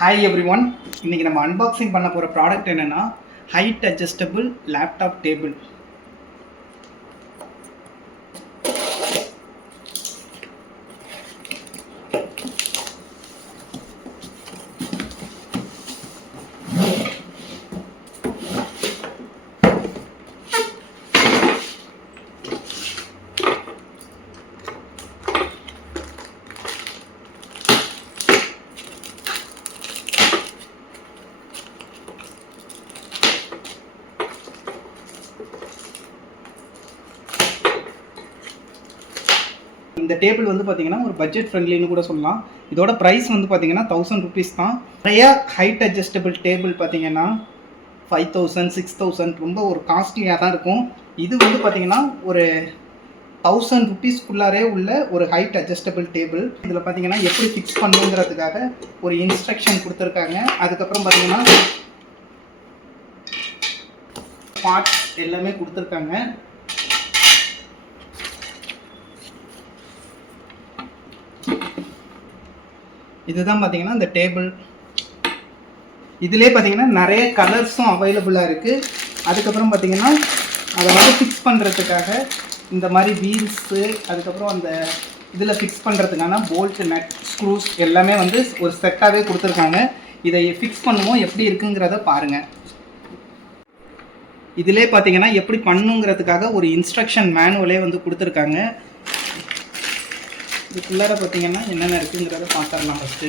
Hi every one. இன்றைக்கி நம்ம unboxing பண்ண போகிற ப்ராடக்ட் என்னென்னா ஹைட் அட்ஜஸ்டபிள் லேப்டாப் டேபிள். இந்த டேபிள் வந்து பார்த்தீங்கன்னா ஒரு பட்ஜெட் ஃப்ரெண்ட்லின்னு கூட சொல்லலாம். இதோட ப்ரைஸ் வந்து பார்த்தீங்கன்னா 1000 ருபீஸ் தான். நிறைய ஹைட் அட்ஜஸ்டபிள் டேபிள் பார்த்தீங்கன்னா 5000 6000 ரொம்ப ஒரு காஸ்ட்லியாக தான் இருக்கும். இது வந்து பார்த்தீங்கன்னா ஒரு 1000 ருபீஸ்க்குள்ளாரே உள்ள ஒரு ஹைட் அட்ஜஸ்டபிள் டேபிள். இதில் பார்த்தீங்கன்னா எப்படி ஃபிக்ஸ் பண்ணுங்கிறதுக்காக ஒரு இன்ஸ்ட்ரக்ஷன் கொடுத்துருக்காங்க. அதுக்கப்புறம் பார்த்தீங்கன்னா பார்ட்ஸ் எல்லாமே கொடுத்துருக்காங்க. இதுதான் பார்த்தீங்கன்னா இந்த டேபிள். இதிலே பார்த்தீங்கன்னா நிறைய கலர்ஸும் அவைலபிளாக இருக்குது. அதுக்கப்புறம் பார்த்தீங்கன்னா அதை வந்து ஃபிக்ஸ் பண்ணுறதுக்காக இந்த மாதிரி வீல்ஸு, அதுக்கப்புறம் அந்த இதில் ஃபிக்ஸ் பண்ணுறதுக்கான போல்ட் நட் ஸ்க்ரூஸ் எல்லாமே வந்து ஒரு செட்டாகவே கொடுத்துருக்காங்க. இதை ஃபிக்ஸ் பண்ணுவோம் எப்படி இருக்குங்கிறத பாருங்கள். இதிலே பார்த்தீங்கன்னா எப்படி பண்ணுங்கிறதுக்காக ஒரு இன்ஸ்ட்ரக்ஷன் மேனுவலே வந்து கொடுத்துருக்காங்க. இதுக்குள்ளார பார்த்தீங்கன்னா என்னென்ன இருக்குங்கிறத பார்த்துடலாம். ஃபஸ்ட்டு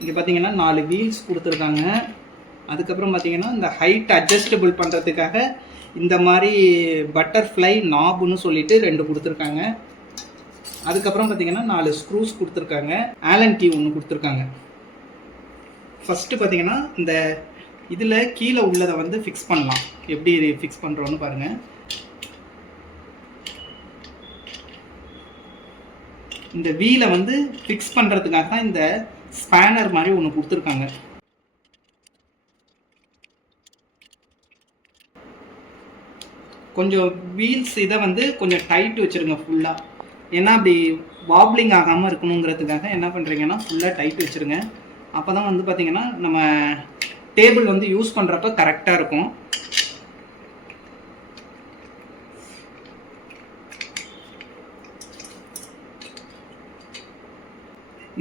இங்கே பார்த்தீங்கன்னா 4 வீல்ஸ் கொடுத்துருக்காங்க. அதுக்கப்புறம் பார்த்தீங்கன்னா இந்த ஹைட் அட்ஜஸ்டபிள் பண்ணுறதுக்காக இந்த மாதிரி பட்டர்ஃப்ளை நாபுன்னு சொல்லிட்டு 2 கொடுத்துருக்காங்க. அதுக்கப்புறம் பார்த்தீங்கன்னா 4 ஸ்க்ரூஸ் கொடுத்துருக்காங்க. ஆலன் கீ 1 கொடுத்துருக்காங்க. ஃபஸ்ட்டு பார்த்தீங்கன்னா இந்த இதில் கீழே உள்ளதை வந்து ஃபிக்ஸ் பண்ணலாம். எப்படி ஃபிக்ஸ் பண்ணுறோன்னு பாருங்கள். இந்த வீலை வந்து ஃபிக்ஸ் பண்ணுறதுக்காக தான் இந்த ஸ்பேனர் மாதிரி ஒன்று கொடுத்துருக்காங்க. கொஞ்சம் வீல்ஸ் இதை வந்து கொஞ்சம் டைட் வச்சுருங்க ஃபுல்லாக. ஏன்னா அப்படி வாப்ளிங் ஆகாமல் இருக்கணுங்கிறதுக்காக என்ன பண்ணுறீங்கன்னா ஃபுல்லாக டைட் வச்சுருங்க. அப்போ தான் வந்து பார்த்திங்கன்னா நம்ம டேபிள் வந்து யூஸ் பண்ணுறப்ப கரெக்டாக இருக்கும்.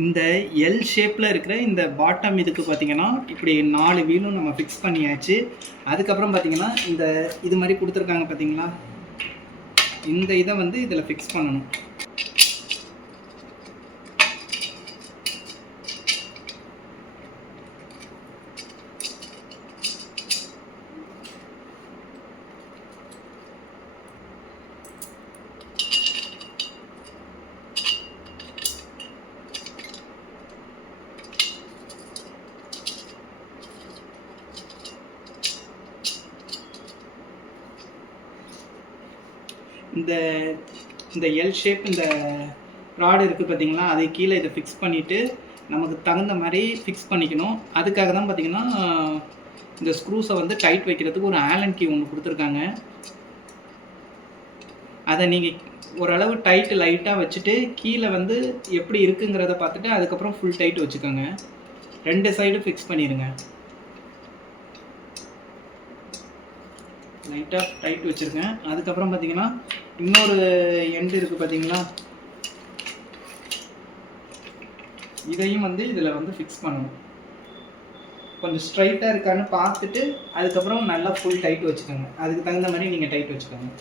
இந்த எல் ஷேப்பில் இருக்கிற இந்த பாட்டம் இதுக்கு பார்த்தீங்கன்னா இப்படி 4 வீலும் நம்ம ஃபிக்ஸ் பண்ணியாச்சு. அதுக்கப்புறம் பார்த்தீங்கன்னா இந்த இது மாதிரி கொடுத்துருக்காங்க பார்த்தீங்களா, இந்த இதை வந்து இதில் ஃபிக்ஸ் பண்ணணும். இந்த எல் ஷேப் இந்த ராடு இருக்குது பார்த்தீங்களா, அதை கீழே இதை ஃபிக்ஸ் பண்ணிவிட்டு நமக்கு தகுந்த மாதிரி ஃபிக்ஸ் பண்ணிக்கணும். அதுக்காக தான் பார்த்தீங்கன்னா இந்த ஸ்க்ரூஸை வந்து டைட் வைக்கிறதுக்கு ஒரு ஆலன் கீ 1 கொடுத்துருக்காங்க. அதை நீங்கள் ஓரளவு டைட்டு லைட்டாக வச்சுட்டு கீழே வந்து எப்படி இருக்குங்கிறத பார்த்துட்டு அதுக்கப்புறம் ஃபுல் டைட் வச்சுக்கோங்க. 2 சைடும் ஃபிக்ஸ் பண்ணிடுங்க. லைட்டாக டைட் வச்சுருக்கேன். அதுக்கப்புறம் பார்த்தீங்கன்னா இன்னொரு எண்டு இருக்குது பார்த்தீங்களா, இதையும் வந்து இதில் வந்து ஃபிக்ஸ் பண்ணணும். கொஞ்சம் ஸ்ட்ரைட்டாக இருக்கான்னு பார்த்துட்டு அதுக்கப்புறம் நல்லா ஃபுல் டைட் வச்சுக்கோங்க. அதுக்கு தகுந்த மாதிரி நீங்கள் டைட் வச்சுக்கோங்க.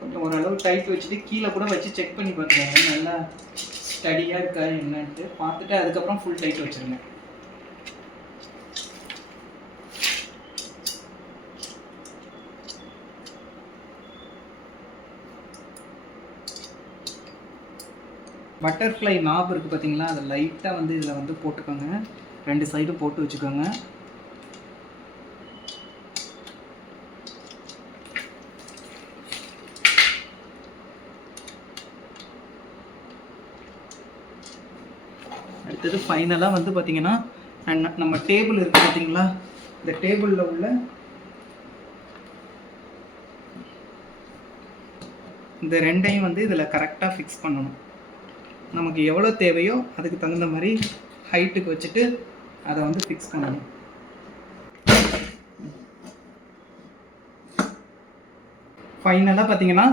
கொஞ்சம் ஓரளவு டைட் வச்சுட்டு கீழே கூட வச்சு செக் பண்ணி பார்த்துக்கோங்க, நல்லா ஸ்டடியாக இருக்கா என்னன்ட்டு பார்த்துட்டு அதுக்கப்புறம் ஃபுல் டைட் வச்சுருங்க. பட்டர்ஃப்ளை நாப் இருக்குது பார்த்தீங்களா, அதை லைட்டாக வந்து இதில் வந்து போட்டுக்கோங்க. 2 சைடும் போட்டு வச்சுக்கோங்க. அடுத்தது ஃபைனலாக வந்து பார்த்தீங்கன்னா நம்ம டேபிள் இருக்குது பார்த்தீங்களா, இந்த டேபிளில் உள்ள இந்த 2ஐயும் வந்து இதில் கரெக்டாக ஃபிக்ஸ் பண்ணணும். நமக்கு எவ்வளோ தேவையோ அதுக்கு தகுந்த மாதிரி ஹைட்டுக்கு வச்சுட்டு அதை வந்து ஃபிக்ஸ் பண்ணணும். ஃபைனலாக பார்த்தீங்கன்னா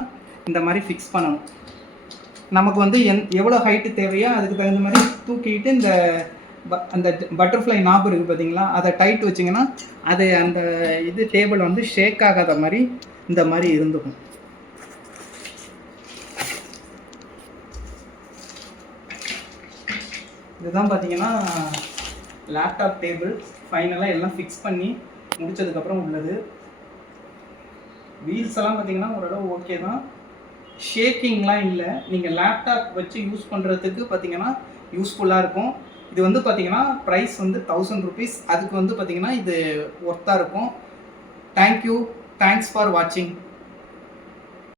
இந்த மாதிரி ஃபிக்ஸ் பண்ணணும். நமக்கு வந்து எவ்வளோ ஹைட்டு தேவையோ அதுக்கு தகுந்த மாதிரி தூக்கிட்டு அந்த பட்டர்ஃப்ளை நாப் இருக்குது பார்த்தீங்களா, அதை டைட் வச்சிங்கன்னா அது அந்த இது டேபிள் வந்து ஷேக் ஆகாத மாதிரி இந்த மாதிரி இருந்துக்கும். இதுதான் பார்த்தீங்கன்னா லேப்டாப் டேபிள் ஃபைனலாக எல்லாம் ஃபிக்ஸ் பண்ணி முடித்ததுக்கப்புறம் உள்ளது. வீல்ஸ் எல்லாம் பார்த்தீங்கன்னா ஓரளவு ஓகே தான், ஷேக்கிங்லாம் இல்லை. நீங்கள் லேப்டாப் வச்சு யூஸ் பண்ணுறதுக்கு பார்த்தீங்கன்னா யூஸ்ஃபுல்லாக இருக்கும். இது வந்து பார்த்தீங்கன்னா ப்ரைஸ் வந்து 1000 rupees. அதுக்கு வந்து பார்த்தீங்கன்னா இது ஒர்த்தாக இருக்கும். தேங்க்யூ, தேங்க்ஸ் ஃபார் வாட்சிங்.